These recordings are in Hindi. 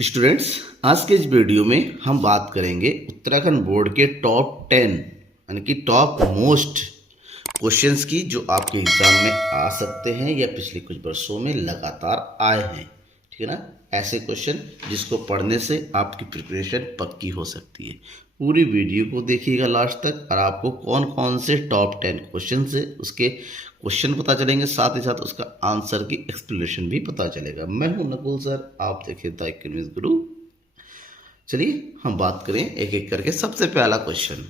स्टूडेंट्स, आज के इस वीडियो में हम बात करेंगे उत्तराखंड बोर्ड के टॉप 10 यानी कि टॉप मोस्ट क्वेश्चंस की जो आपके एग्जाम में आ सकते हैं या पिछले कुछ वर्षों में लगातार आए हैं। ठीक है ना। ऐसे क्वेश्चन जिसको पढ़ने से आपकी प्रिपरेशन पक्की हो सकती है। पूरी वीडियो को देखिएगा लास्ट तक और आपको कौन कौन से टॉप 10 क्वेश्चन से उसके क्वेश्चन पता चलेंगे, साथ ही साथ उसका आंसर की एक्सप्लेनेशन भी पता चलेगा। मैं हूं नकुल सर, आप देखिए द इकोनॉमिक्स गुरु। चलिए हम बात करें एक एक करके। सबसे पहला क्वेश्चन,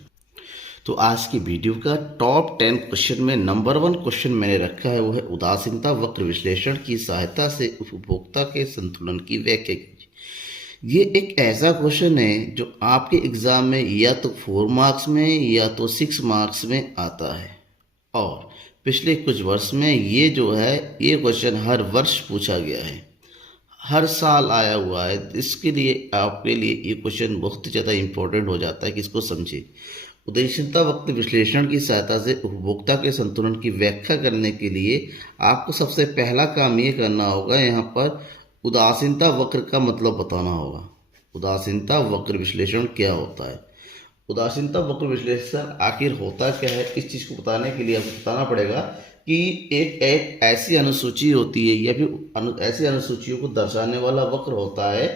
तो आज की वीडियो का टॉप 10 क्वेश्चन में नंबर 1 क्वेश्चन मैंने रखा है, वो है उदासीनता वक्र विश्लेषण की सहायता से उपभोक्ता के संतुलन की व्याख्या कीजिए। ये एक ऐसा क्वेश्चन है जो आपके एग्जाम में या तो 4 मार्क्स में या तो 6 मार्क्स में आता है और पिछले कुछ वर्ष में ये जो है ये क्वेश्चन हर वर्ष पूछा गया है, हर साल आया हुआ है। इसके लिए आपके लिए ये क्वेश्चन बहुत ज़्यादा इम्पोर्टेंट हो जाता है कि इसको समझिए। उदासीनता वक्र विश्लेषण की सहायता से उपभोक्ता के संतुलन की व्याख्या करने के लिए आपको सबसे पहला काम ये करना होगा, यहाँ पर उदासीनता वक्र का मतलब बताना होगा। उदासीनता वक्र विश्लेषण क्या होता है? उदासीनता वक्र विश्लेषण आखिर होता क्या है, इस चीज़ को बताने के लिए आपको बताना पड़ेगा कि एक ऐसी अनुसूची होती है या फिर ऐसी अनुसूचियों को दर्शाने वाला वक्र होता है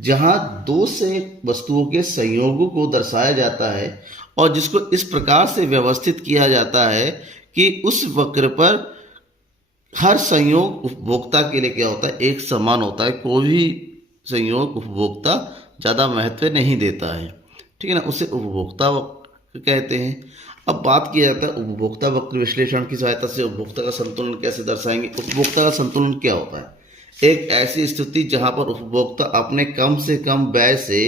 जहां दो से वस्तुओं के संयोगों को दर्शाया जाता है और जिसको इस प्रकार से व्यवस्थित किया जाता है कि उस वक्र पर हर संयोग उपभोक्ता के लिए क्या होता है, एक समान होता है। कोई भी संयोग उपभोक्ता ज़्यादा महत्व नहीं देता है। ठीक है ना, उसे उपभोक्ता वक्र कहते हैं। अब बात किया जाता है उपभोक्ता वक्र विश्लेषण की सहायता से उपभोक्ता का संतुलन कैसे दर्शाएंगे। उपभोक्ता का संतुलन क्या होता है? एक ऐसी स्थिति जहां पर उपभोक्ता अपने कम से कम व्यय से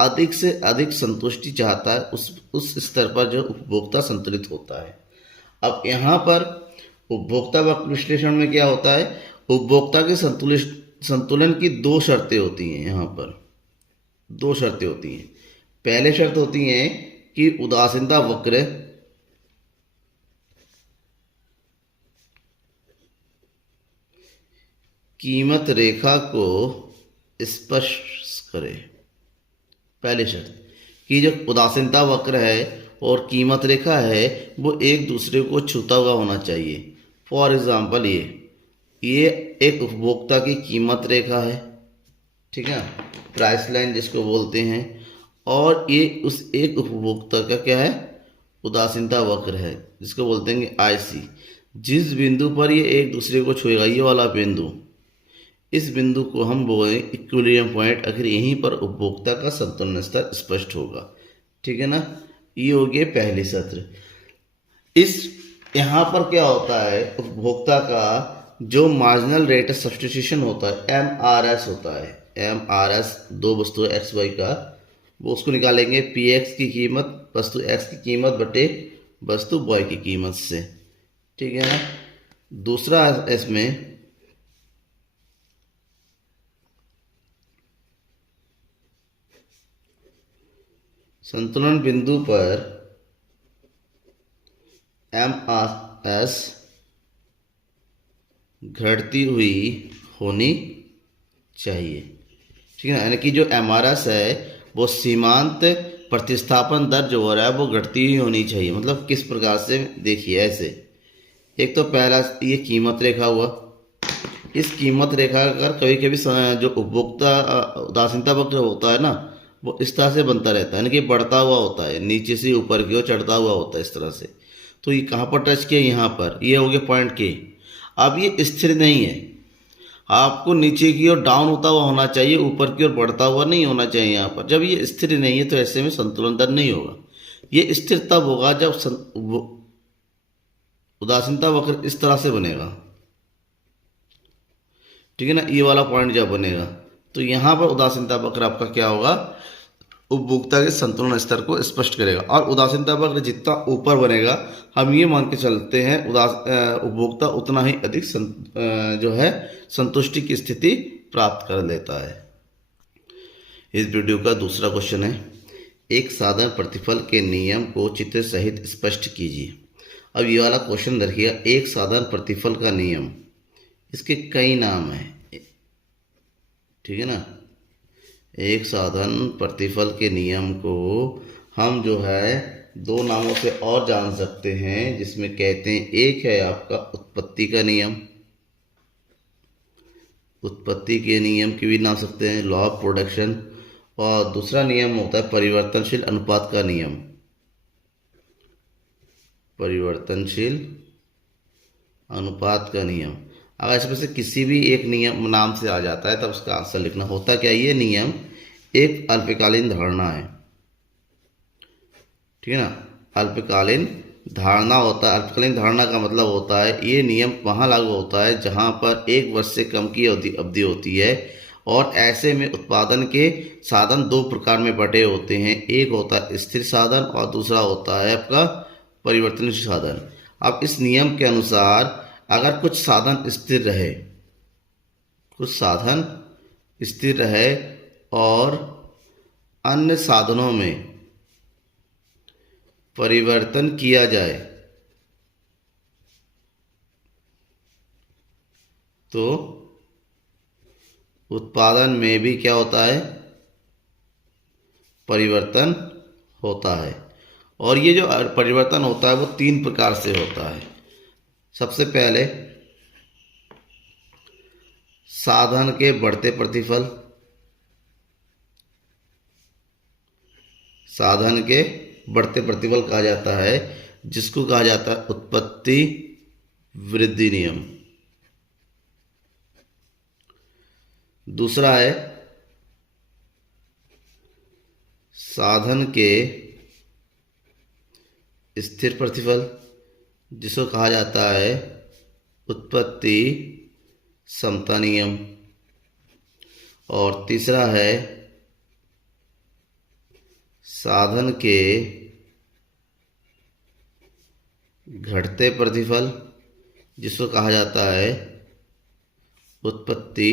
अधिक संतुष्टि चाहता है, उस स्तर पर जो उपभोक्ता संतुलित होता है। अब यहाँ पर उपभोक्ता वक्र विश्लेषण में क्या होता है, उपभोक्ता के संतुलन की दो शर्तें होती हैं। यहाँ पर दो शर्तें होती हैं। पहले शर्त होती है कि उदासीनता वक्र कीमत रेखा को स्पर्श करे। पहली शर्त कि जो उदासीनता वक्र है और कीमत रेखा है वो एक दूसरे को छूता हुआ होना चाहिए। फॉर एग्जाम्पल ये एक उपभोक्ता की कीमत रेखा है, ठीक है, प्राइस लाइन जिसको बोलते हैं, और ये उस एक उपभोक्ता का क्या है, उदासीनता वक्र है जिसको बोलते हैं आईसी। जिस बिंदु पर ये एक दूसरे को छुएगा, ये वाला बिंदु, इस बिंदु को हम बोले इक्विलिब्रियम पॉइंट। आखिर यहीं पर उपभोक्ता का संतुलन स्तर स्पष्ट होगा। ठीक है ना, ये हो गया पहली सत्र। इस यहाँ पर क्या होता है, उपभोक्ता का जो मार्जिनल रेट ऑफ सब्स्टिट्यूशन होता है MRS होता है। MRS दो वस्तु एक्स वाई का, वो उसको निकालेंगे PX की कीमत वस्तु X की कीमत बटे वस्तु Y की कीमत से। ठीक है ना। दूसरा इसमें संतुलन बिंदु पर MRS घटती हुई होनी चाहिए। ठीक है ना, यानी कि जो MRS है वो सीमांत प्रतिस्थापन दर जो हो रहा है वो घटती हुई होनी चाहिए। मतलब किस प्रकार से, देखिए ऐसे, एक तो पहला ये कीमत रेखा हुआ। इस कीमत रेखा का कभी कभी जो उपभोक्ता उदासीनता वक्र होता है ना, वो इस तरह से बनता रहता है, यानी कि बढ़ता हुआ होता है, नीचे से ऊपर की ओर चढ़ता हुआ होता है इस तरह से। तो ये कहाँ पर टच किया, यहाँ पर, ये हो गया पॉइंट के। अब ये स्थिर नहीं है, आपको नीचे की ओर डाउन होता हुआ होना चाहिए, ऊपर की ओर बढ़ता हुआ नहीं होना चाहिए। यहाँ पर जब ये स्थिर नहीं है तो ऐसे में संतुलन दर नहीं होगा। ये स्थिर तब होगा जब उदासीनता वक्र इस तरह से बनेगा। ठीक है ना, ये वाला पॉइंट जब बनेगा तो यहाँ पर उदासीनता वक्र आपका क्या होगा, उपभोक्ता के संतुलन स्तर को स्पष्ट करेगा। और उदासीनता वक्र जितना ऊपर बनेगा, हम ये मान के चलते हैं उपभोक्ता उतना ही अधिक जो है संतुष्टि की स्थिति प्राप्त कर लेता है। इस वीडियो का दूसरा क्वेश्चन है, एक साधारण प्रतिफल के नियम को चित्र सहित स्पष्ट कीजिए। अब ये वाला क्वेश्चन देखिएगा, एक साधारण प्रतिफल का नियम, इसके कई नाम हैं। ठीक है ना, एक साधन प्रतिफल के नियम को हम जो है दो नामों से और जान सकते हैं, जिसमें कहते हैं एक है आपका उत्पत्ति का नियम, उत्पत्ति के नियम की भी नाम सकते हैं, लॉ ऑफ प्रोडक्शन, और दूसरा नियम होता है परिवर्तनशील अनुपात का नियम, परिवर्तनशील अनुपात का नियम। अगर इसमें से किसी भी एक नियम नाम से आ जाता है तब उसका आंसर लिखना। होता क्या, ये नियम एक अल्पकालीन धारणा है, ठीक है ना, अल्पकालीन धारणा होता है। अल्पकालीन धारणा का मतलब होता है ये नियम वहाँ लागू होता है जहाँ पर 1 वर्ष से कम की अवधि होती है, और ऐसे में उत्पादन के साधन दो प्रकार में बटे होते हैं, एक होता है स्थिर साधन और दूसरा होता है आपका परिवर्तनशील साधन। अब इस नियम के अनुसार अगर कुछ साधन स्थिर रहे, कुछ साधन स्थिर रहे और अन्य साधनों में परिवर्तन किया जाए तो उत्पादन में भी क्या होता है, परिवर्तन होता है। और ये जो परिवर्तन होता है वो 3 प्रकार से होता है। सबसे पहले साधन के बढ़ते प्रतिफल, साधन के बढ़ते प्रतिफल कहा जाता है, जिसको कहा जाता है उत्पत्ति वृद्धि नियम। दूसरा है साधन के स्थिर प्रतिफल, जिसको कहा जाता है उत्पत्ति समता नियम। और तीसरा है साधन के घटते प्रतिफल, जिसको कहा जाता है उत्पत्ति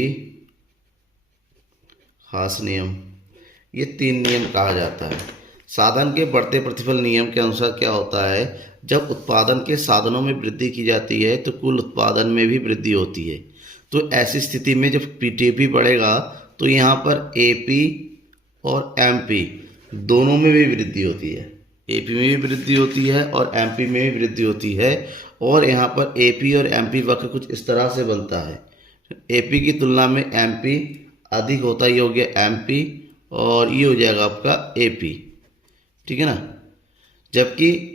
ह्रास नियम। ये 3 नियम कहा जाता है। साधन के बढ़ते प्रतिफल नियम के अनुसार क्या होता है, जब उत्पादन के साधनों में वृद्धि की जाती है तो कुल उत्पादन में भी वृद्धि होती है। तो ऐसी स्थिति में जब पीटीपी बढ़ेगा तो यहाँ पर एपी और एमपी दोनों में भी वृद्धि होती है, एपी में भी वृद्धि होती है और एमपी में भी वृद्धि होती है। और यहाँ पर एपी और एमपी वक्र कुछ इस तरह से बनता है, एपी की तुलना में एमपी अधिक होता है, ये हो गया एमपी और ये हो जाएगा आपका एपी, ठीक है ना। जबकि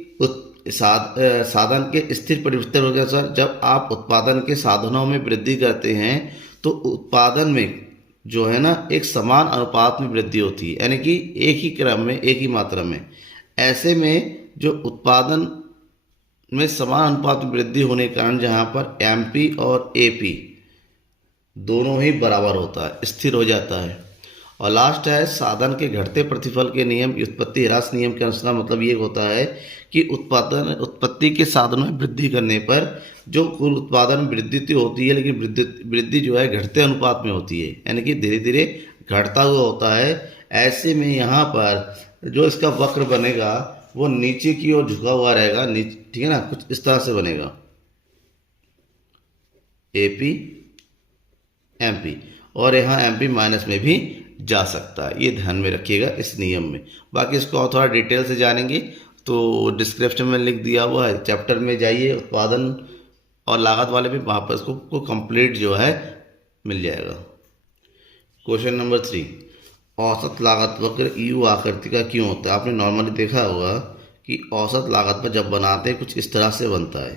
साधन के स्थिर परिवर्तन के अनुसार जब आप उत्पादन के साधनों में वृद्धि करते हैं तो उत्पादन में जो है ना एक समान अनुपात में वृद्धि होती है, यानी कि एक ही क्रम में, एक ही मात्रा में। ऐसे में जो उत्पादन में समान अनुपात में वृद्धि होने के कारण जहाँ पर एमपी और एपी दोनों ही बराबर होता है, स्थिर हो जाता है। और लास्ट है साधन के घटते प्रतिफल के नियम, उत्पत्ति ह्रास नियम के अनुसार मतलब ये होता है कि उत्पत्ति के साधनों में वृद्धि करने पर जो कुल उत्पादन में वृद्धि तो होती है, लेकिन वृद्धि जो है घटते अनुपात में होती है, यानी कि धीरे धीरे घटता हुआ होता है। ऐसे में यहाँ पर जो इसका वक्र बनेगा वो नीचे की ओर झुका हुआ रहेगा, ठीक है ना, कुछ इस तरह से बनेगा एपी एमपी, और यहाँ एमपी माइनस में भी जा सकता है। ये ध्यान में रखिएगा इस नियम में। बाकी इसको और थोड़ा डिटेल से जानेंगे तो डिस्क्रिप्शन में लिख दिया हुआ है, चैप्टर में जाइए, उत्पादन और लागत वाले में, वहाँ पर इसको कंप्लीट जो है मिल जाएगा। क्वेश्चन नंबर 3, औसत लागत वक्र यू आकृति का क्यों होता है। आपने नॉर्मली देखा होगा कि औसत लागत पर जब बनाते हैं कुछ इस तरह से बनता है।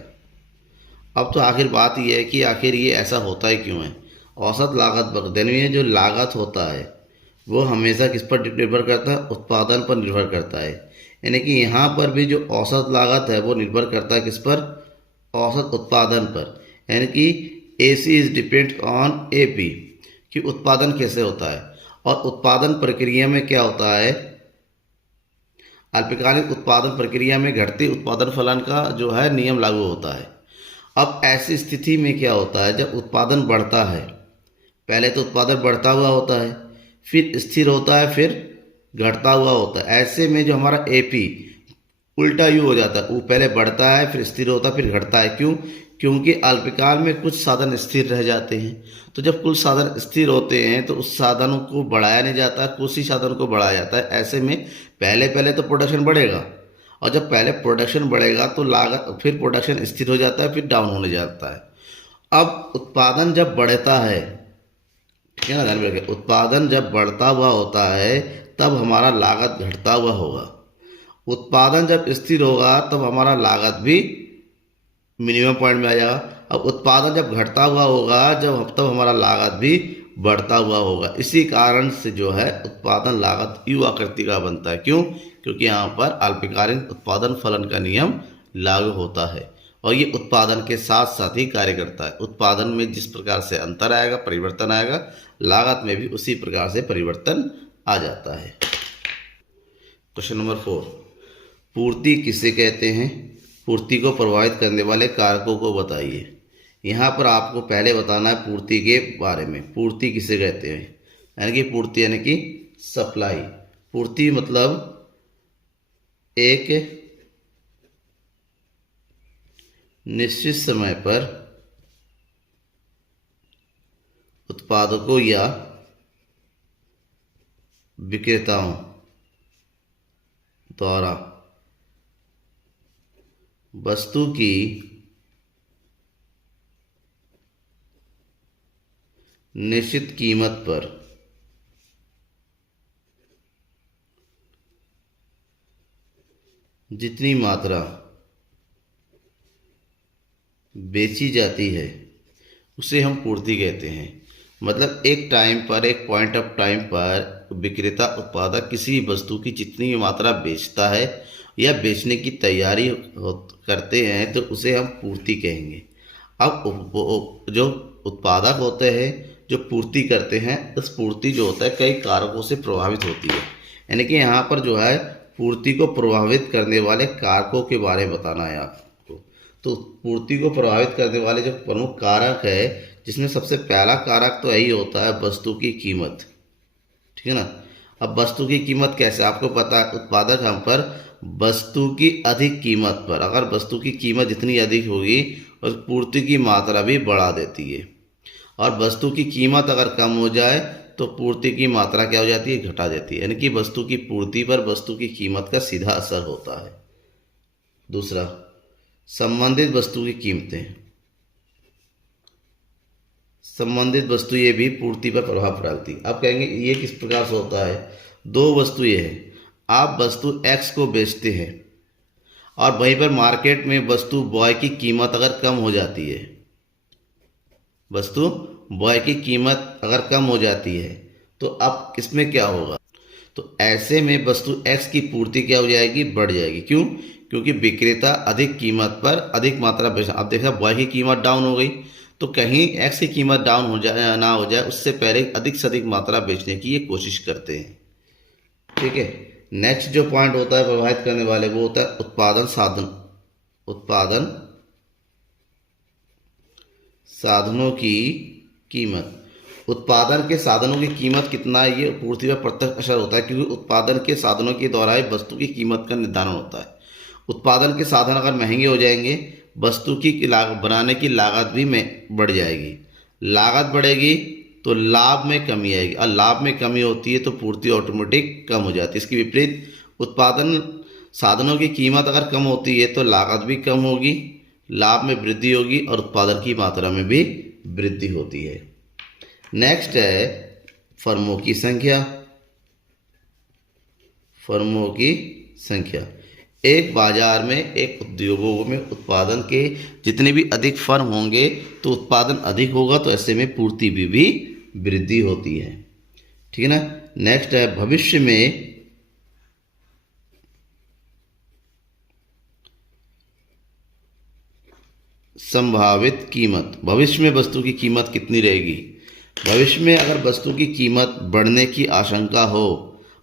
अब तो आखिर बात यह है कि आखिर ये ऐसा होता है क्यों है। औसत लागत वक्र यानी जो लागत होता है वो हमेशा किस पर निर्भर करता है, उत्पादन पर निर्भर करता है। यानी कि यहाँ पर भी जो औसत लागत है वो निर्भर करता है किस पर, औसत उत्पादन पर। यानी कि AC is depend on AP, कि उत्पादन कैसे होता है। और उत्पादन प्रक्रिया में क्या होता है, अल्पकालिक उत्पादन प्रक्रिया में घटती उत्पादन फलन का जो है नियम लागू होता है। अब ऐसी स्थिति में क्या होता है, जब उत्पादन बढ़ता है, पहले तो उत्पादन बढ़ता हुआ होता है, फिर स्थिर होता है, फिर घटता हुआ होता है। ऐसे में जो हमारा AP उल्टा यू हो जाता है, वो पहले बढ़ता है फिर स्थिर होता है फिर घटता है। क्यों? क्योंकि अल्पकाल में कुछ साधन स्थिर रह जाते हैं। तो जब कुछ साधन स्थिर होते हैं तो उस साधनों को बढ़ाया नहीं जाता, कुछ ही साधन को बढ़ाया जाता है। ऐसे में पहले पहले तो प्रोडक्शन बढ़ेगा, और जब पहले प्रोडक्शन बढ़ेगा तो लागत, फिर प्रोडक्शन स्थिर हो जाता है, फिर डाउन होने जाता है। अब उत्पादन जब बढ़ता है, ठीक है ना, ध्यान में रखिए, उत्पादन जब बढ़ता हुआ होता है तब हमारा लागत घटता हुआ होगा। उत्पादन जब स्थिर होगा तब हमारा लागत भी मिनिमम पॉइंट में आ जाएगा। अब उत्पादन जब घटता हुआ होगा तब हमारा लागत भी बढ़ता हुआ होगा। इसी कारण से जो है उत्पादन लागत यू आकृति का बनता है। क्यों? क्योंकि यहाँ पर अल्पकालीन उत्पादन फलन का नियम लागू होता है और ये उत्पादन के साथ साथ ही कार्य करता है। उत्पादन में जिस प्रकार से अंतर आएगा, परिवर्तन आएगा, लागत में भी उसी प्रकार से परिवर्तन आ जाता है। क्वेश्चन नंबर 4, पूर्ति किसे कहते हैं? पूर्ति को प्रभावित करने वाले कारकों को बताइए। यहाँ पर आपको पहले बताना है पूर्ति के बारे में। पूर्ति किसे कहते हैं? यानी कि पूर्ति यानी कि सप्लाई। पूर्ति मतलब एक निश्चित समय पर उत्पादकों या विक्रेताओं द्वारा वस्तु की निश्चित कीमत पर जितनी मात्रा बेची जाती है उसे हम पूर्ति कहते हैं। मतलब एक टाइम पर, एक पॉइंट ऑफ टाइम पर विक्रेता उत्पादक किसी वस्तु की जितनी मात्रा बेचता है या बेचने की तैयारी करते हैं तो उसे हम पूर्ति कहेंगे। अब जो उत्पादक होते हैं, जो पूर्ति करते हैं, उस पूर्ति जो होता है कई कारकों से प्रभावित होती है। यानी कि यहाँ पर जो है पूर्ति को प्रभावित करने वाले कारकों के बारे में बताना है आपको। तो पूर्ति को प्रभावित करने वाले जो प्रमुख कारक है, जिसमें सबसे पहला कारक तो यही होता है वस्तु की कीमत, ठीक है ना। अब वस्तु की कीमत कैसे? आपको पता है उत्पादक हम पर वस्तु की अधिक कीमत पर, अगर वस्तु की कीमत जितनी अधिक होगी उस पूर्ति की मात्रा भी बढ़ा देती है, और वस्तु की कीमत अगर कम हो जाए तो पूर्ति की मात्रा क्या हो जाती है? घटा देती है। यानी कि वस्तु की पूर्ति पर वस्तु की कीमत का सीधा असर होता है। दूसरा, संबंधित वस्तु की कीमतें। संबंधित वस्तु ये भी पूर्ति पर प्रभाव डालती है। आप कहेंगे ये किस प्रकार से होता है? दो वस्तु ये है, आप वस्तु X को बेचते हैं और वहीं पर मार्केट में वस्तु Y की कीमत अगर कम हो जाती है, वस्तु Y की कीमत अगर कम हो जाती है तो अब इसमें क्या होगा? तो ऐसे में वस्तु X की पूर्ति क्या हो जाएगी? बढ़ जाएगी। क्यों? क्योंकि विक्रेता अधिक कीमत पर अधिक मात्रा बेच। अब देखा Y की कीमत डाउन हो गई तो कहीं X की कीमत डाउन हो जाए ना हो जाए, उससे पहले अधिक से अधिक मात्रा बेचने की ये कोशिश करते हैं। ठीक है। नेक्स्ट जो पॉइंट होता है प्रभावित करने वाले, वो होता है उत्पादन साधन। उत्पादन साधनों की कीमत। उत्पादन के साधनों की कीमत कितना है, ये पूर्ति पर प्रत्यक्ष असर होता है, क्योंकि उत्पादन के साधनों के द्वारा ही वस्तु की कीमत का निर्धारण होता है। उत्पादन के साधन अगर महंगे हो जाएंगे, वस्तु की बनाने की लागत भी बढ़ जाएगी। लागत बढ़ेगी तो लाभ में कमी आएगी, और लाभ में कमी होती है तो पूर्ति ऑटोमेटिक कम हो जाती है। इसके विपरीत उत्पादन साधनों की कीमत अगर कम होती है तो लागत भी कम होगी, लाभ में वृद्धि होगी और उत्पादन की मात्रा में भी वृद्धि होती है। नेक्स्ट है फर्मों की संख्या। फर्मों की संख्या। एक बाजार में, एक उद्योगों में उत्पादन के जितने भी अधिक फर्म होंगे तो उत्पादन अधिक होगा, तो ऐसे में पूर्ति भी वृद्धि होती है। ठीक है ना। नेक्स्ट है भविष्य में संभावित कीमत। भविष्य में वस्तु की कीमत कितनी रहेगी? भविष्य में अगर वस्तु की कीमत बढ़ने की आशंका हो,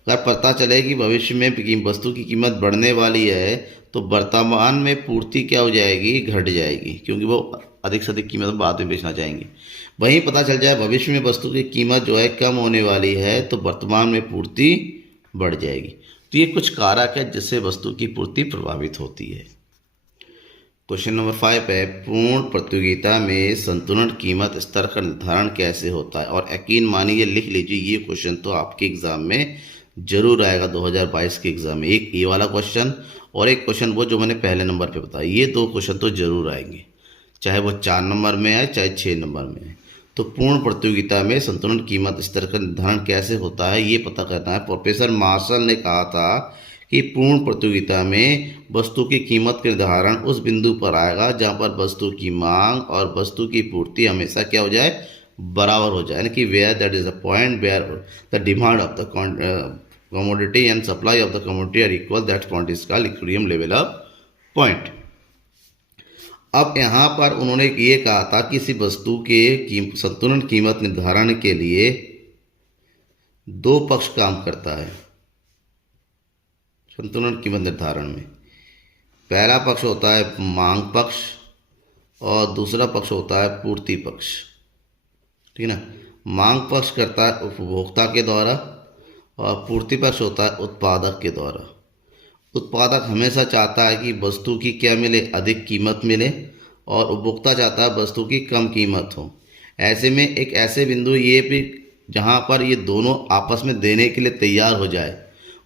अगर पता चले कि भविष्य में वस्तु की कीमत बढ़ने वाली है, तो वर्तमान में पूर्ति क्या हो जाएगी? घट जाएगी, क्योंकि वो अधिक से अधिक कीमत बाद में बेचना चाहेंगे। वहीं पता चल जाए भविष्य में वस्तु की कीमत जो है कम होने वाली है, तो वर्तमान में पूर्ति बढ़ जाएगी। तो ये कुछ कारक है जिससे वस्तु की पूर्ति प्रभावित होती है। क्वेश्चन नंबर 5 है, पूर्ण प्रतियोगिता में संतुलन कीमत स्तर का निर्धारण कैसे होता है। और यकीन मानिए, लिख लीजिए, ये क्वेश्चन तो आपके एग्जाम में जरूर आएगा 2022 के एग्जाम में। एक ये वाला क्वेश्चन और एक क्वेश्चन वो जो मैंने पहले नंबर पे बताया, ये 2 क्वेश्चन तो जरूर आएंगे, चाहे वो 4 नंबर में आए चाहे 6 नंबर में आए। तो पूर्ण प्रतियोगिता में संतुलन कीमत स्तर का निर्धारण कैसे होता है, ये पता करना है। प्रोफेसर मार्शल ने कहा था कि पूर्ण प्रतियोगिता में वस्तु की कीमत का निर्धारण उस बिंदु पर आएगा जहां पर वस्तु की मांग और वस्तु की पूर्ति हमेशा क्या हो जाए, बराबर हो जाए। यानी कि where that is the point where the demand of the commodity and supply of the commodity are equal, that point is called equilibrium level of point। अब यहाँ पर उन्होंने ये कहा था कि किसी वस्तु के संतुलन कीमत निर्धारण के लिए 2 पक्ष काम करता है। संतुलन कीमत निर्धारण में पहला पक्ष होता है मांग पक्ष और दूसरा पक्ष होता है पूर्ति पक्ष, ठीक है ना। मांग पक्ष करता है उपभोक्ता के द्वारा और पूर्ति पक्ष होता है उत्पादक के द्वारा। उत्पादक हमेशा चाहता है कि वस्तु की क्या मिले, अधिक कीमत मिले, और उपभोक्ता चाहता है वस्तु की कम कीमत हो। ऐसे में एक ऐसे बिंदु ये भी जहाँ पर ये दोनों आपस में देने के लिए तैयार हो जाए,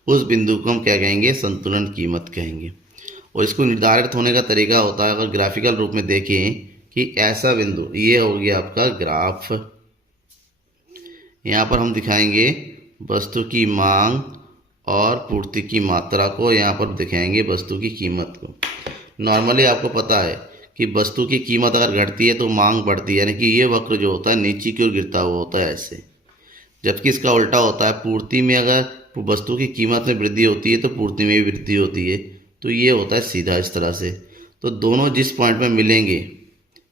उस बिंदु को हम क्या कहेंगे, संतुलन कीमत कहेंगे। और इसको निर्धारित होने का तरीका होता है, अगर ग्राफिकल रूप में देखें कि ऐसा बिंदु, ये हो गया आपका ग्राफ, यहाँ पर हम दिखाएंगे वस्तु की मांग और पूर्ति की मात्रा को, यहाँ पर दिखाएंगे वस्तु की कीमत को। नॉर्मली आपको पता है कि वस्तु की कीमत अगर घटती है तो मांग बढ़ती है, यानी कि ये वक्र जो होता है नीचे की ओर गिरता हुआ होता है ऐसे। जबकि इसका उल्टा होता है, पूर्ति में अगर वस्तु की कीमत में वृद्धि होती है तो पूर्ति में भी वृद्धि होती है। तो ये होता है सीधा इस तरह से। तो दोनों जिस पॉइंट में मिलेंगे,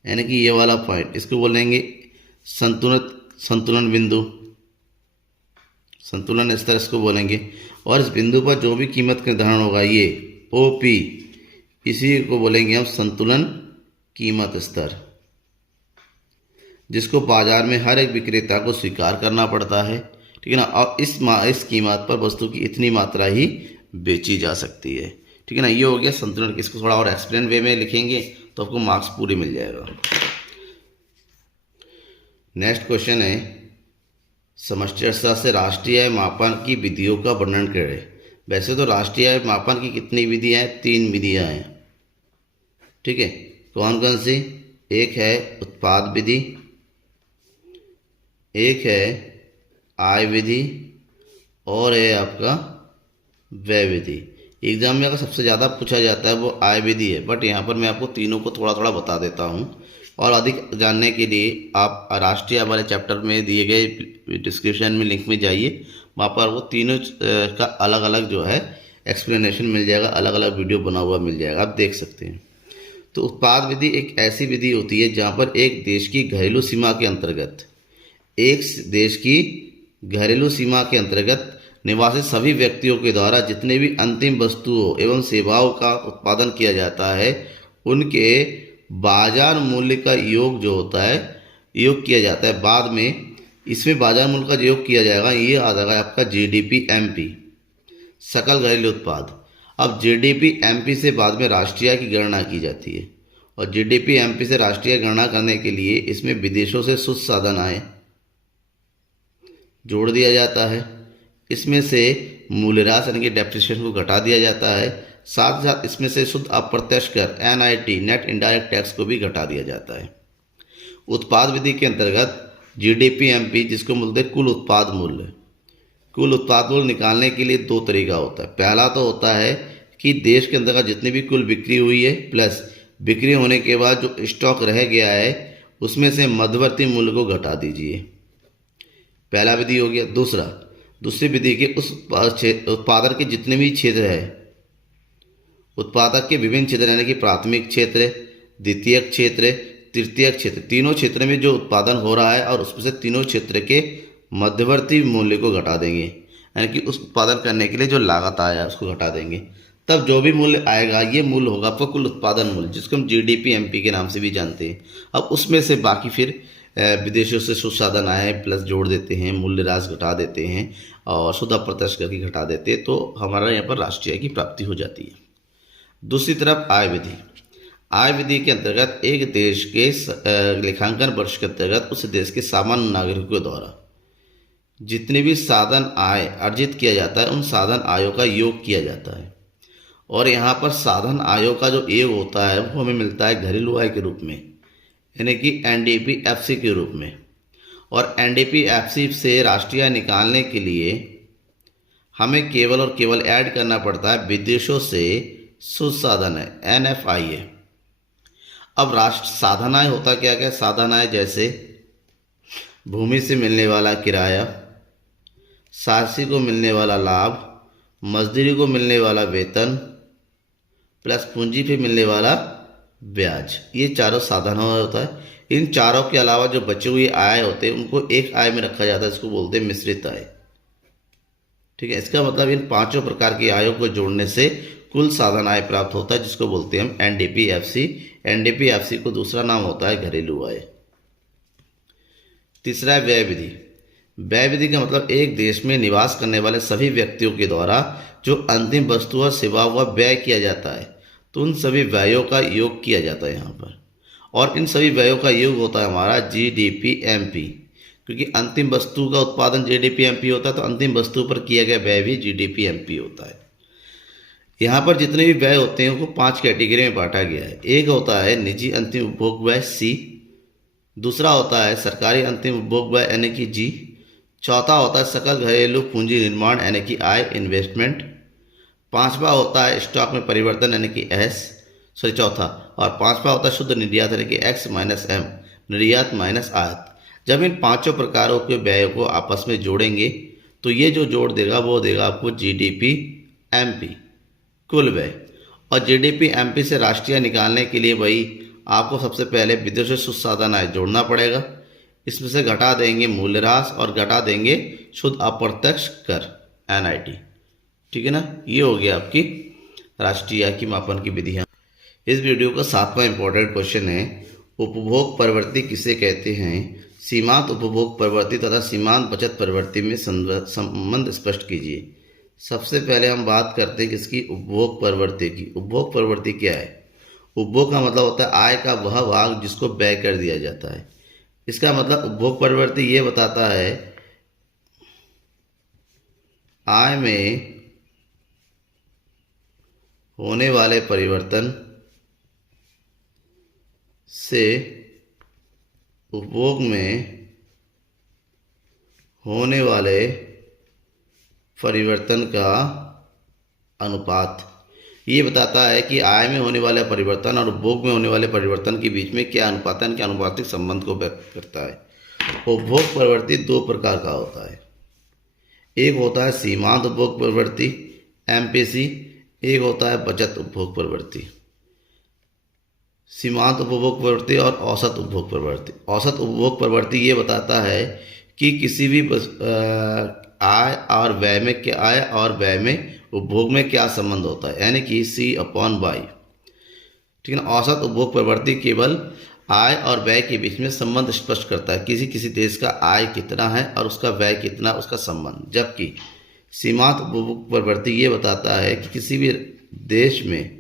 यानी कि ये वाला पॉइंट, इसको बोलेंगे संतुलन बिंदु, संतुलन स्तर इसको बोलेंगे। और इस बिंदु पर जो भी कीमत का निर्धारण होगा, ये OP, इसी को बोलेंगे हम संतुलन कीमत स्तर, जिसको बाजार में हर एक विक्रेता को स्वीकार करना पड़ता है, ठीक है ना। और इस कीमत पर वस्तु की इतनी मात्रा ही बेची जा सकती है, ठीक है ना। ये हो गया संतुलन। इसको थोड़ा और एक्सप्लेन वे में लिखेंगे तो आपको मार्क्स पूरे मिल जाएगा। नेक्स्ट क्वेश्चन है, समष्टि अर्थशास्त्र से राष्ट्रीय आय मापन की विधियों का वर्णन करें। वैसे तो राष्ट्रीय आय मापन की कितनी विधियां हैं, 3 विधियां हैं, ठीक है। कौन कौन सी, एक है उत्पाद विधि, एक है आय विधि, और है आपका व्यय विधि। एग्जाम में अगर सबसे ज़्यादा पूछा जाता है वो आय विधि है, बट यहाँ पर मैं आपको तीनों को थोड़ा थोड़ा बता देता हूँ। और अधिक जानने के लिए आप राष्ट्रीय वाले चैप्टर में दिए गए डिस्क्रिप्शन में लिंक में जाइए, वहाँ पर वो तीनों का अलग अलग जो है एक्सप्लेनेशन मिल जाएगा, अलग अलग वीडियो बना हुआ मिल जाएगा, आप देख सकते हैं। तो उत्पाद विधि एक ऐसी विधि होती है जहाँ पर एक देश की घरेलू सीमा के अंतर्गत, एक देश की घरेलू सीमा के अंतर्गत निवासी सभी व्यक्तियों के द्वारा जितने भी अंतिम वस्तुओं एवं सेवाओं का उत्पादन किया जाता है, उनके बाजार मूल्य का योग जो होता है, योग किया जाता है। बाद में इसमें बाजार मूल्य का जो योग किया जाएगा, ये आ जाएगा आपका GDP MP, सकल घरेलू उत्पाद। अब GDP MP से बाद में राष्ट्रीय आय की गणना की जाती है, और GDP MP से राष्ट्रीय गणना करने के लिए इसमें विदेशों से शुद्ध साधन आय जोड़ दिया जाता है। इसमें से मूल्यह्रास यानी कि डेप्रिसिएशन को घटा दिया जाता है। साथ ही साथ इसमें से शुद्ध अप्रत्यक्ष कर NIT नेट इनडायरेक्ट टैक्स को भी घटा दिया जाता है। उत्पाद विधि के अंतर्गत GDP MP, जिसको बोलते हैं कुल उत्पाद मूल्य, कुल उत्पाद मूल्य निकालने के लिए 2 तरीका होता है। पहला तो होता है कि देश के अंतर्गत जितनी भी कुल बिक्री हुई है प्लस बिक्री होने के बाद जो स्टॉक रह गया है उसमें से मध्यवर्ती मूल्य को घटा दीजिए, पहला विधि हो गया। दूसरी विधि के उस उत्पादन के जितने भी क्षेत्र है, उत्पादक के विभिन्न क्षेत्र यानी कि प्राथमिक क्षेत्र, द्वितीयक क्षेत्र, तृतीयक क्षेत्र, तीनों क्षेत्र में जो उत्पादन हो रहा है और उसमें से तीनों क्षेत्र के मध्यवर्ती मूल्य को घटा देंगे, यानी कि उस उत्पादन करने के लिए जो लागत आया उसको घटा देंगे। तब जो भी मूल्य आएगा, ये मूल्य होगा आपका कुल उत्पादन मूल्य, जिसको हम GDP MP के नाम से भी जानते हैं। अब उसमें से बाकी फिर विदेशों से शुद्ध साधन आए प्लस जोड़ देते हैं, मूल्यह्रास घटा देते हैं और शुद्ध अप्रत्यक्ष कर की घटा देते हैं, तो हमारा यहाँ पर राष्ट्रीय आय की प्राप्ति हो जाती है। दूसरी तरफ आय विधि। आय विधि के अंतर्गत एक देश के लेखांकन वर्ष के अंतर्गत उस देश के सामान्य नागरिकों द्वारा जितने भी साधन आय अर्जित किया जाता है उन साधन आयों का योग किया जाता है। और यहाँ पर साधन आयों का जो योग होता है वो हमें मिलता है घरेलू आय के रूप में, यानी कि एनडीपीएफसी के रूप में। और एनडीपीएफसी से राष्ट्रीय आय निकालने के लिए हमें केवल और केवल ऐड करना पड़ता है विदेशों से शुद्ध साधन है, एनएफआईए। अब राष्ट्र साधन आय होता क्या क्या? साधन आय जैसे भूमि से मिलने वाला किराया, सारसी को मिलने वाला लाभ, मजदूरी को मिलने वाला वेतन प्लस पूंजी पे मिलने वाला ब्याज, ये चारों साधन होता है। इन चारों के अलावा जो बचे हुए आय होते हैं उनको एक आय में रखा जाता है, इसको बोलते हैं मिश्रित आय। ठीक है, इसका मतलब इन पांचों प्रकार की आयों को जोड़ने से कुल साधन आय प्राप्त होता है, जिसको बोलते हैं हम एनडीपीएफसी। एनडीपीएफसी को दूसरा नाम होता है घरेलू आय। तीसरा है व्यय विधि। व्यय विधि का मतलब एक देश में निवास करने वाले सभी व्यक्तियों के द्वारा जो अंतिम वस्तु और सेवा व व्यय किया जाता है, तो उन सभी व्ययों का योग किया जाता है यहाँ पर। और इन सभी व्ययों का योग होता है हमारा जीडीपीएमपी, क्योंकि अंतिम वस्तु का उत्पादन जीडीपीएमपी होता है, तो अंतिम वस्तु पर किया गया व्यय भी जीडीपीएमपी होता है। यहाँ पर जितने भी व्यय होते हैं उनको 5 कैटेगरी में बांटा गया है। एक होता है निजी अंतिम उपभोग व्यय, सी। दूसरा होता है सरकारी अंतिम उपभोग व्यय, यानी कि जी। चौथा होता है सकल घरेलू पूंजी निर्माण, यानी कि आई, इन्वेस्टमेंट। पांचवा होता है स्टॉक में परिवर्तन, यानी कि एस, चौथा। और पांचवा होता है शुद्ध निर्यात, यानी कि एक्स माइनस एम, निर्यात माइनस आयात। जब इन पांचों प्रकारों के व्ययों को आपस में जोड़ेंगे तो ये जो जोड़ देगा वो देगा आपको जीडीपीएमपी, कुल व्यय। और जीडीपीएमपी से राष्ट्रीय आय निकालने के लिए भाई आपको सबसे पहले विदेशी शुद्ध साधन आय जोड़ना पड़ेगा। इसमें से घटा देंगे मूल्यह्रास और घटा देंगे शुद्ध अप्रत्यक्ष कर, एनआईटी। ठीक है ना, ये हो गया आपकी राष्ट्रीय आय की मापन की विधियाँ। इस वीडियो का 7वां इंपॉर्टेंट क्वेश्चन है, उपभोग प्रवृत्ति किसे कहते हैं? सीमांत उपभोग प्रवृत्ति तथा सीमांत बचत प्रवृत्ति में संबंध स्पष्ट कीजिए। सबसे पहले हम बात करते हैं किसकी? उपभोग प्रवृत्ति की। उपभोग प्रवृत्ति क्या है? उपभोग का मतलब होता है आय का वह भाग जिसको व्यय कर दिया जाता है। इसका मतलब उपभोग प्रवृत्ति ये बताता है आय में होने वाले परिवर्तन से उपभोग में होने वाले परिवर्तन का अनुपात। ये बताता है कि आय में होने वाले परिवर्तन और उपभोग में होने वाले परिवर्तन के बीच में क्या अनुपात है, क्या अनुपातिक संबंध को व्यक्त करता है। उपभोग प्रवृत्ति 2 प्रकार का होता है। एक होता है सीमांत उपभोग प्रवृत्ति, एमपीसी। एक होता है बचत उपभोग प्रवृत्ति। सीमांत उपभोग प्रवृत्ति और औसत उपभोग प्रवृत्ति। औसत उपभोग प्रवृत्ति ये बताता है कि किसी भी आय और व्यय में क्या, आय और व्यय में उपभोग में क्या संबंध होता है, यानी कि C/Y। ठीक है ना। औसत उपभोग प्रवृत्ति केवल आय और व्यय के बीच में संबंध स्पष्ट करता है, किसी किसी देश का आय कितना है और उसका व्यय कितना, उसका संबंध। जबकि सीमांत उपभोग प्रवृत्ति ये बताता है कि किसी भी देश में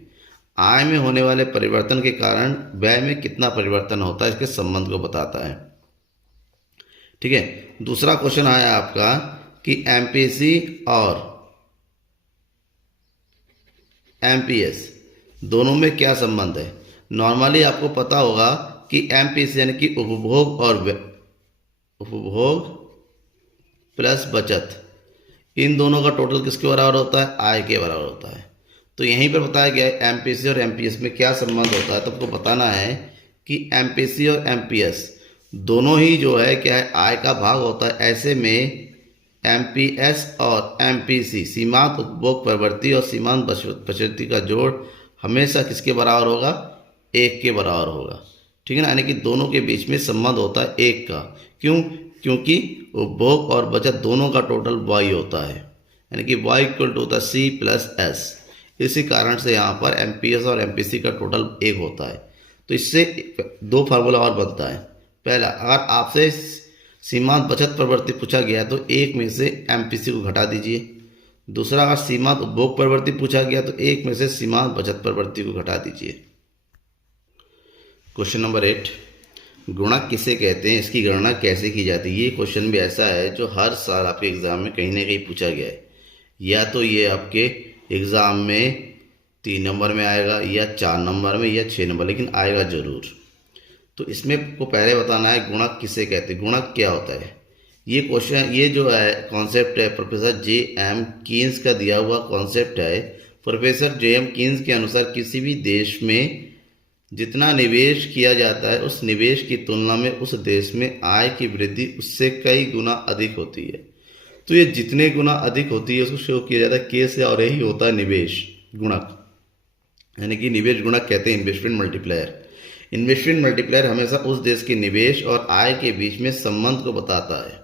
आय में होने वाले परिवर्तन के कारण व्यय में कितना परिवर्तन होता है, इसके संबंध को बताता है। ठीक है। दूसरा क्वेश्चन आया आपका कि एमपीसी और एमपीएस दोनों में क्या संबंध है। नॉर्मली आपको पता होगा कि एमपीसी यानी कि उपभोग और उपभोग प्लस बचत, इन दोनों का टोटल किसके बराबर होता है? आय के बराबर होता है। तो यहीं पर बताया गया है एमपीसी और एमपीएस में क्या संबंध होता है। तो आपको बताना है कि एमपीसी और एमपीएस दोनों ही जो है क्या है, आय का भाग होता है। ऐसे में एमपीएस और एमपीसी सीमांत उपभोग प्रवृत्ति और सीमांत बचत का जोड़ हमेशा किसके बराबर होगा? 1 के बराबर होगा। ठीक है ना, यानी कि दोनों के बीच में संबंध होता है 1 का। क्यों? क्योंकि उपभोग और बचत दोनों का टोटल y होता है, यानी कि y इक्वल टू होता है C प्लस S। इसी कारण से यहाँ पर एमपीएस और एमपीसी का टोटल 1 होता है। तो इससे 2 फार्मूला और बनता है। पहला, अगर आपसे सीमांत बचत प्रवृत्ति पूछा गया तो 1 में से एमपीसी को घटा दीजिए। दूसरा, अगर सीमांत उपभोग प्रवृत्ति पूछा गया तो 1 में से सीमांत बचत प्रवृत्ति को घटा दीजिए। क्वेश्चन नंबर 8, गुणक किसे कहते हैं, इसकी गणना कैसे की जाती है। ये क्वेश्चन भी ऐसा है जो हर साल आपके एग्ज़ाम में कहीं ना कहीं पूछा गया है। या तो ये आपके एग्ज़ाम में 3 नंबर में आएगा, या 4 नंबर में, या 6 नंबर, लेकिन आएगा ज़रूर। तो इसमें को पहले बताना है गुणक किसे कहते हैं, गुणक क्या होता है। ये क्वेश्चन, ये जो है कॉन्सेप्ट है प्रोफेसर J.M. कीन्स का दिया हुआ कॉन्सेप्ट है। Professor J.M. कीन्स के अनुसार किसी भी देश में जितना निवेश किया जाता है उस निवेश की तुलना में उस देश में आय की वृद्धि उससे कई गुना अधिक होती है। तो ये जितने गुना अधिक होती है उसको शो किया जाता है के से, और यही होता है निवेश गुणक, यानी कि निवेश गुणक कहते हैं इन्वेस्टमेंट मल्टीप्लायर। इन्वेस्टमेंट मल्टीप्लायर हमेशा उस देश के निवेश और आय के बीच में संबंध को बताता है,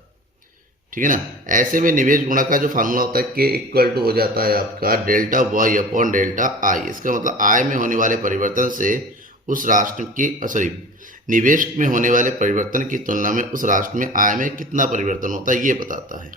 ठीक है ना। ऐसे में निवेश गुणक का जो फार्मूला होता है के इक्वल टू हो जाता है आपका delta Y upon delta I. इसका मतलब आय में होने वाले परिवर्तन से उस राष्ट्र की निवेश में होने वाले परिवर्तन की तुलना में उस राष्ट्र में आय में कितना परिवर्तन होता है ये बताता है।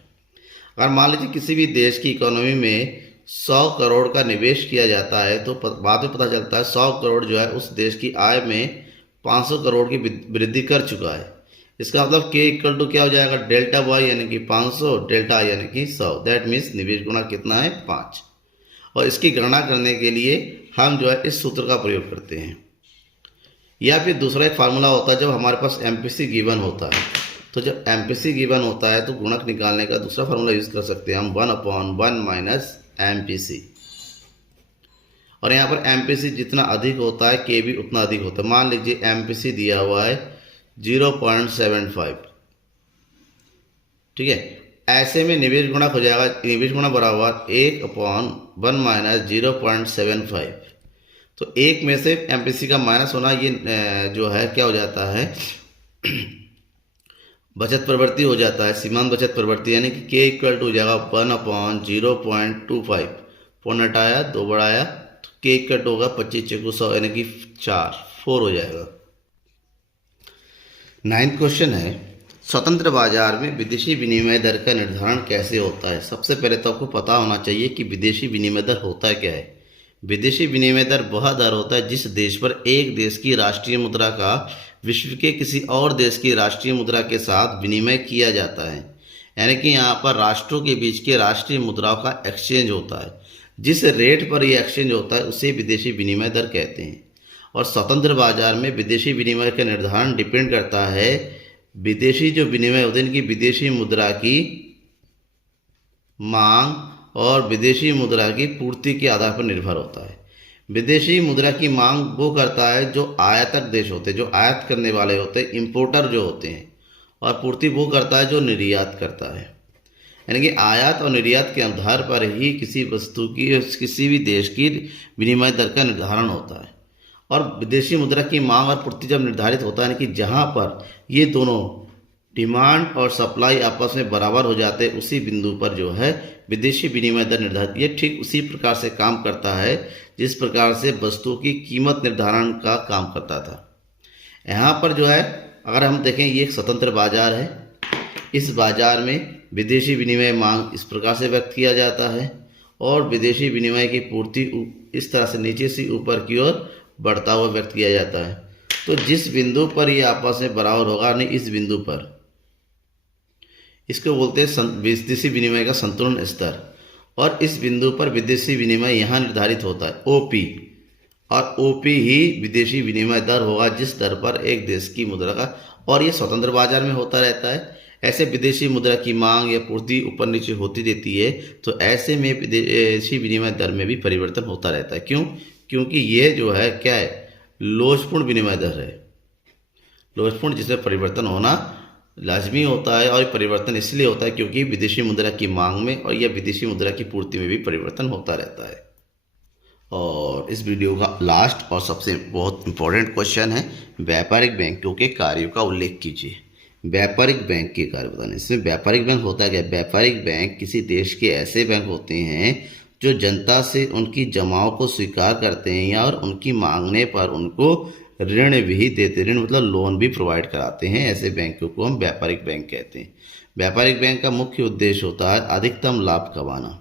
अगर मान लीजिए किसी भी देश की इकोनॉमी में 100 करोड़ का निवेश किया जाता है तो बाद में पता चलता है 100 करोड़ जो है उस देश की आय में 500 करोड़ की वृद्धि कर चुका है। इसका मतलब के इक्वल टू क्या हो जाएगा, डेल्टा वाई यानी कि 500, डेल्टा आई यानी कि 100। दैट मीन्स निवेश गुणक कितना है, 5। और इसकी गणना करने के लिए हम जो है इस सूत्र का प्रयोग करते हैं। या फिर दूसरा एक फार्मूला होता है जब हमारे पास एमपीसी गिवन होता है। तो जब एमपीसी गिवन होता है तो गुणक निकालने का दूसरा फार्मूला यूज़ कर सकते हैं हम 1/1 माइनस एमपीसी। और यहाँ पर एमपीसी जितना अधिक होता है के भी उतना अधिक होता है। मान लीजिए एमपीसी दिया हुआ है 0.75, ठीक है। ऐसे में निवेश गुणक हो जाएगा, निवेश गुणक बराबर 1/1 माइनस 0.75। तो एक में से एमपीसी का माइनस होना ये जो है क्या हो जाता है बचत प्रवृत्ति हो जाता है, सीमांत बचत प्रवृत्ति, यानी कि के इक्वल टू हो जाएगा 1/0.25। पौन हटाया 2 बढ़ाया तो के इक्वल टू होगा 25×100 यानी कि 4 हो जाएगा। 9th क्वेश्चन है, स्वतंत्र बाजार में विदेशी विनिमय दर का निर्धारण कैसे होता है। सबसे पहले तो आपको पता होना चाहिए कि विदेशी विनिमय दर होता क्या है। विदेशी विनिमय दर वह दर होता है जिस देश पर एक देश की राष्ट्रीय मुद्रा का विश्व के किसी और देश की राष्ट्रीय मुद्रा के साथ विनिमय किया जाता है। यानी कि यहाँ पर राष्ट्रों के बीच के राष्ट्रीय मुद्राओं का एक्सचेंज होता है। जिस रेट पर यह एक्सचेंज होता है उसे विदेशी विनिमय दर कहते हैं। और स्वतंत्र बाजार में विदेशी विनिमय का निर्धारण डिपेंड करता है विदेशी जो विनिमय होते हैं इनकी विदेशी मुद्रा की मांग और विदेशी मुद्रा की पूर्ति के आधार पर निर्भर होता है। विदेशी मुद्रा की मांग वो करता है जो आयातक देश होते हैं, जो आयात करने वाले होते हैं, इंपोर्टर जो होते हैं, और पूर्ति वो करता है जो निर्यात करता है। यानी कि आयात और निर्यात के आधार पर ही किसी वस्तु की किसी भी देश की विनिमय दर का निर्धारण होता है। और विदेशी मुद्रा की मांग और पूर्ति जब निर्धारित होता है, यानी कि जहाँ पर ये दोनों डिमांड और सप्लाई आपस में बराबर हो जाते हैं उसी बिंदु पर जो है विदेशी विनिमय दर निर्धारित। ये ठीक उसी प्रकार से काम करता है जिस प्रकार से वस्तुओं की कीमत निर्धारण का काम करता था। यहाँ पर जो है अगर हम देखें ये एक स्वतंत्र बाजार है। इस बाजार में विदेशी विनिमय मांग इस प्रकार से व्यक्त किया जाता है और विदेशी विनिमय की पूर्ति इस तरह से नीचे से ऊपर की ओर बढ़ता हुआ व्यक्त किया जाता है। तो जिस बिंदु पर ये आपस में बराबर होगा, नहीं इस बिंदु पर, इसको बोलते हैं विदेशी विनिमय का संतुलन स्तर। और इस बिंदु पर विदेशी विनिमय यहाँ निर्धारित होता है ओपी, और ओपी ही विदेशी विनिमय दर होगा जिस दर पर एक देश की मुद्रा का, और ये स्वतंत्र बाजार में होता रहता है। ऐसे विदेशी मुद्रा की मांग या पूर्ति ऊपर नीचे होती रहती है, तो ऐसे में विदेशी विनिमय दर में भी परिवर्तन होता रहता है। क्यों? क्योंकि ये जो है क्या है, लोचपूर्ण विनिमय दर है। लोचपूर्ण जिसमें परिवर्तन होना लाजमी होता है, और परिवर्तन इसलिए होता है क्योंकि विदेशी मुद्रा की मांग में और या विदेशी मुद्रा की पूर्ति में भी परिवर्तन होता रहता है। और इस वीडियो का लास्ट और सबसे बहुत इम्पोर्टेंट क्वेश्चन है, व्यापारिक बैंकों के कार्यों का उल्लेख कीजिए। व्यापारिक बैंक के कार्य बताने। इसमें व्यापारिक बैंक होता क्या? व्यापारिक बैंक किसी देश के ऐसे बैंक होते हैं जो जनता से उनकी जमाओं को स्वीकार करते हैं या और उनकी मांगने पर उनको ऋण भी देते, ऋण मतलब लोन भी प्रोवाइड कराते हैं। ऐसे बैंकों को हम व्यापारिक बैंक कहते हैं। व्यापारिक बैंक का मुख्य उद्देश्य होता है अधिकतम लाभ कमाना।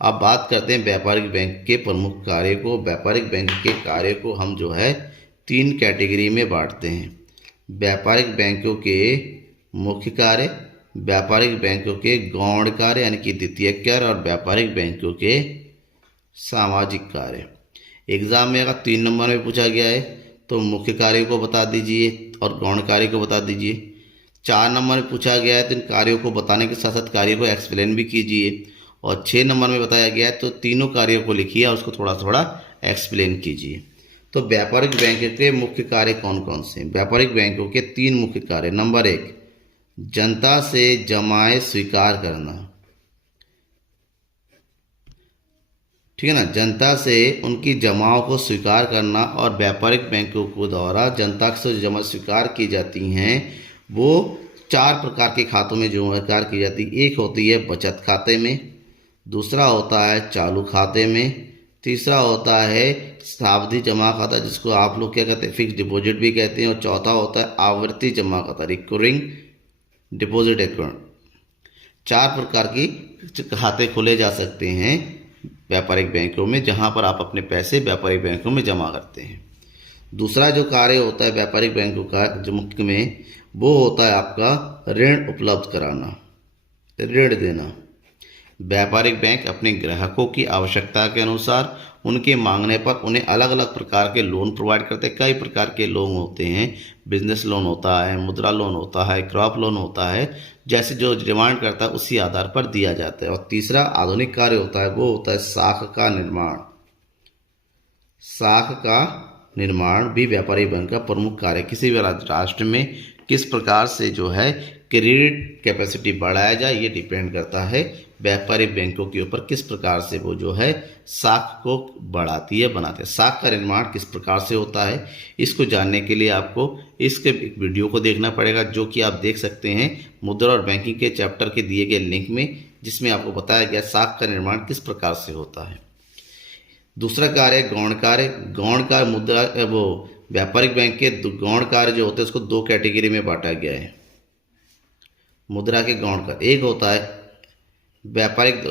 अब बात करते हैं व्यापारिक बैंक के प्रमुख कार्य को। व्यापारिक बैंक के कार्य को हम जो है तीन कैटेगरी में बांटते हैं। व्यापारिक बैंकों के मुख्य कार्य, व्यापारिक बैंकों के गौण कार्य यानी कि द्वितीयक कार्य, और व्यापारिक बैंकों के सामाजिक कार्य। एग्जाम में अगर 3 नंबर में पूछा गया है तो मुख्य कार्यों को बता दीजिए और गौण कार्य को बता दीजिए। 4 नंबर में पूछा गया है तो इन कार्यों को बताने के साथ साथ कार्यों को एक्सप्लेन भी कीजिए। और 6 नंबर में बताया गया है तो तीनों कार्यों को लिखिए और उसको थोड़ा थोड़ा एक्सप्लेन कीजिए। तो व्यापारिक बैंक के मुख्य कार्य कौन कौन से हैं? व्यापारिक बैंकों के 3 मुख्य कार्य। नंबर 1, जनता से जमाएं स्वीकार करना, ठीक है ना, जनता से उनकी जमाओं को स्वीकार करना। और व्यापारिक बैंकों को द्वारा जनता से जमा स्वीकार की जाती हैं वो 4 प्रकार के खातों में जो स्वीकार की जाती है। एक होती है बचत खाते में, दूसरा होता है चालू खाते में, तीसरा होता है सावधि जमा खाता जिसको आप लोग क्या कहते हैं फिक्स डिपॉजिट भी कहते हैं, और चौथा होता है आवर्ती जमा खाता रिकरिंग डिपॉजिट अकाउंट। 4 प्रकार की खाते खोले जा सकते हैं व्यापारिक बैंकों में जहां पर आप अपने पैसे व्यापारिक बैंकों में जमा करते हैं। दूसरा जो कार्य होता है व्यापारिक बैंकों का जो मुख्य में वो होता है आपका ऋण उपलब्ध कराना, ऋण देना। व्यापारिक बैंक अपने ग्राहकों की आवश्यकता के अनुसार उनके मांगने पर उन्हें अलग अलग प्रकार के लोन प्रोवाइड करते हैं। कई प्रकार के लोन होते हैं, बिजनेस लोन होता है, मुद्रा लोन होता है, क्रॉप लोन होता है, जैसे जो डिमांड करता है उसी आधार पर दिया जाता है। और तीसरा आधुनिक कार्य होता है वो होता है साख का निर्माण। साख का निर्माण भी व्यापारिक बैंक का प्रमुख कार्य। किसी भी राष्ट्र में किस प्रकार से जो है क्रेडिट कैपेसिटी बढ़ाया जाए ये डिपेंड करता है व्यापारिक बैंकों के ऊपर किस प्रकार से वो जो है साख को बढ़ाती है बनाते हैं। साख का निर्माण किस प्रकार से होता है इसको जानने के लिए आपको इसके वीडियो को देखना पड़ेगा जो कि आप देख सकते हैं मुद्रा और बैंकिंग के चैप्टर के दिए गए लिंक में, जिसमें आपको बताया गया साख का निर्माण किस प्रकार से होता है। दूसरा कार्य गौण कार्य। गौण कार्य मुद्रा वो व्यापारिक बैंक के गौण कार्य जो होते हैं उसको 2 कैटेगरी में बांटा गया है मुद्रा के गौण कार्य। एक होता है व्यापारिक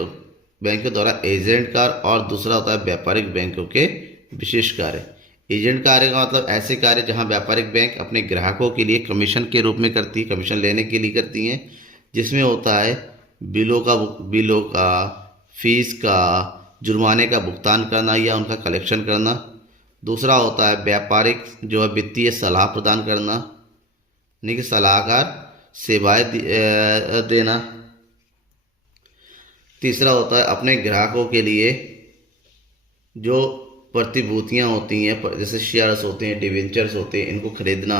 बैंकों द्वारा एजेंट कार्य और दूसरा होता है व्यापारिक बैंकों के विशेष कार्य। एजेंट कार्य का मतलब ऐसे कार्य जहां व्यापारिक बैंक अपने ग्राहकों के लिए कमीशन के रूप में करती है, कमीशन लेने के लिए करती हैं, जिसमें होता है बिलों का फीस का जुर्माने का भुगतान करना या उनका कलेक्शन करना। दूसरा होता है व्यापारिक जो है वित्तीय सलाह प्रदान करना, यानी कि सलाहकार सेवाएं देना। तीसरा होता है अपने ग्राहकों के लिए जो प्रतिभूतियां होती हैं जैसे शेयर्स होते हैं, डिवेंचर्स होते हैं, इनको खरीदना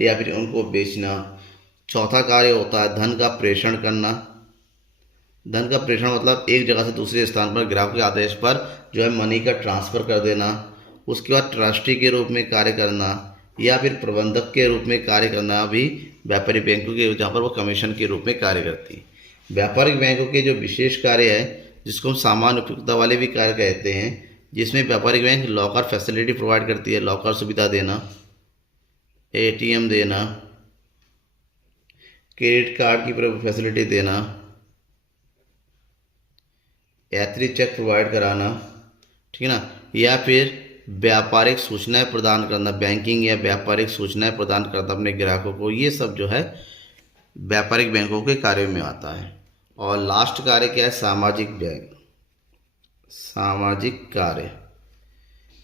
या फिर उनको बेचना। चौथा कार्य होता है धन का प्रेषण करना। धन का प्रेषण मतलब एक जगह से दूसरे स्थान पर ग्राहक के आदेश पर जो है मनी का ट्रांसफ़र कर देना। उसके बाद ट्रस्टी के रूप में कार्य करना या फिर प्रबंधक के रूप में कार्य करना भी व्यापारिक बैंकों के जहाँ पर वो कमीशन के रूप में कार्य करती है। व्यापारिक बैंकों के जो विशेष कार्य है जिसको हम सामान्य उपयोगिता वाले भी कार्य कहते हैं, जिसमें व्यापारिक बैंक लॉकर फैसिलिटी प्रोवाइड करती है, लॉकर सुविधा देना, एटीएम देना, क्रेडिट कार्ड की फैसिलिटी देना, यात्री चेक प्रोवाइड कराना, ठीक है ना, या फिर व्यापारिक सूचनाएं प्रदान करना, बैंकिंग या व्यापारिक सूचनाएं प्रदान करना अपने ग्राहकों को। ये सब जो है व्यापारिक बैंकों के कार्यों में आता है। और लास्ट कार्य क्या है? सामाजिक बैंक, सामाजिक कार्य।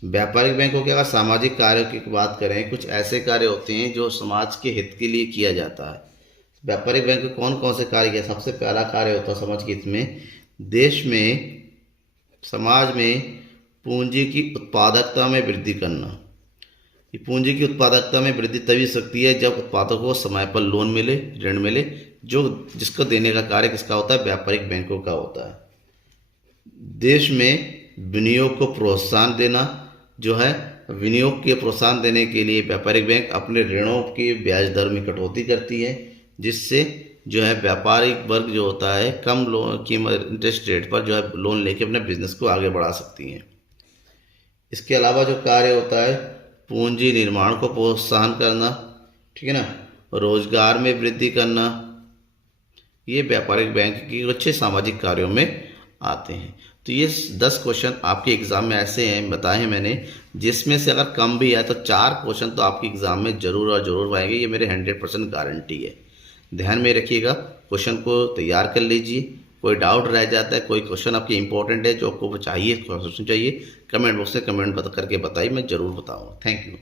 व्यापारिक बैंकों के अगर सामाजिक कार्यों की बात करें, कुछ ऐसे कार्य होते हैं जो समाज के हित के लिए किया जाता है। व्यापारिक बैंक में कौन कौन से कार्य किया? सबसे पहला कार्य होता है समाज के हित में, देश में समाज में पूंजी की उत्पादकता में वृद्धि करना। ये पूंजी की उत्पादकता में वृद्धि तभी सकती है जब उत्पादकों को समय पर लोन मिले, ऋण मिले, जो जिसको देने का कार्य किसका होता है? व्यापारिक बैंकों का होता है। देश में विनियोग को प्रोत्साहन देना, जो है विनियोग के प्रोत्साहन देने के लिए व्यापारिक बैंक अपने ऋणों की ब्याज दर में कटौती करती है, जिससे जो है व्यापारिक वर्ग जो होता है कम लोन की इंटरेस्ट रेट पर जो है लोन लेके अपने बिजनेस को आगे बढ़ा सकती हैं। इसके अलावा जो कार्य होता है पूंजी निर्माण को प्रोत्साहन करना, ठीक है ना, रोजगार में वृद्धि करना, ये व्यापारिक बैंक की अच्छे सामाजिक कार्यों में आते हैं। तो ये 10 क्वेश्चन आपके एग्ज़ाम में ऐसे हैं बताए हैं मैंने, जिसमें से अगर कम भी है तो 4 क्वेश्चन तो आपके एग्ज़ाम में ज़रूर और ज़रूर आएंगे, ये मेरे 100% गारंटी है। ध्यान में रखिएगा, क्वेश्चन को तैयार कर लीजिए। कोई डाउट रह जाता है, कोई क्वेश्चन आपके इंपॉर्टेंट है जो आपको चाहिए, क्वेश्चन चाहिए, कमेंट बॉक्स में कमेंट करके बताइए, मैं ज़रूर बताऊँगा। Thank you.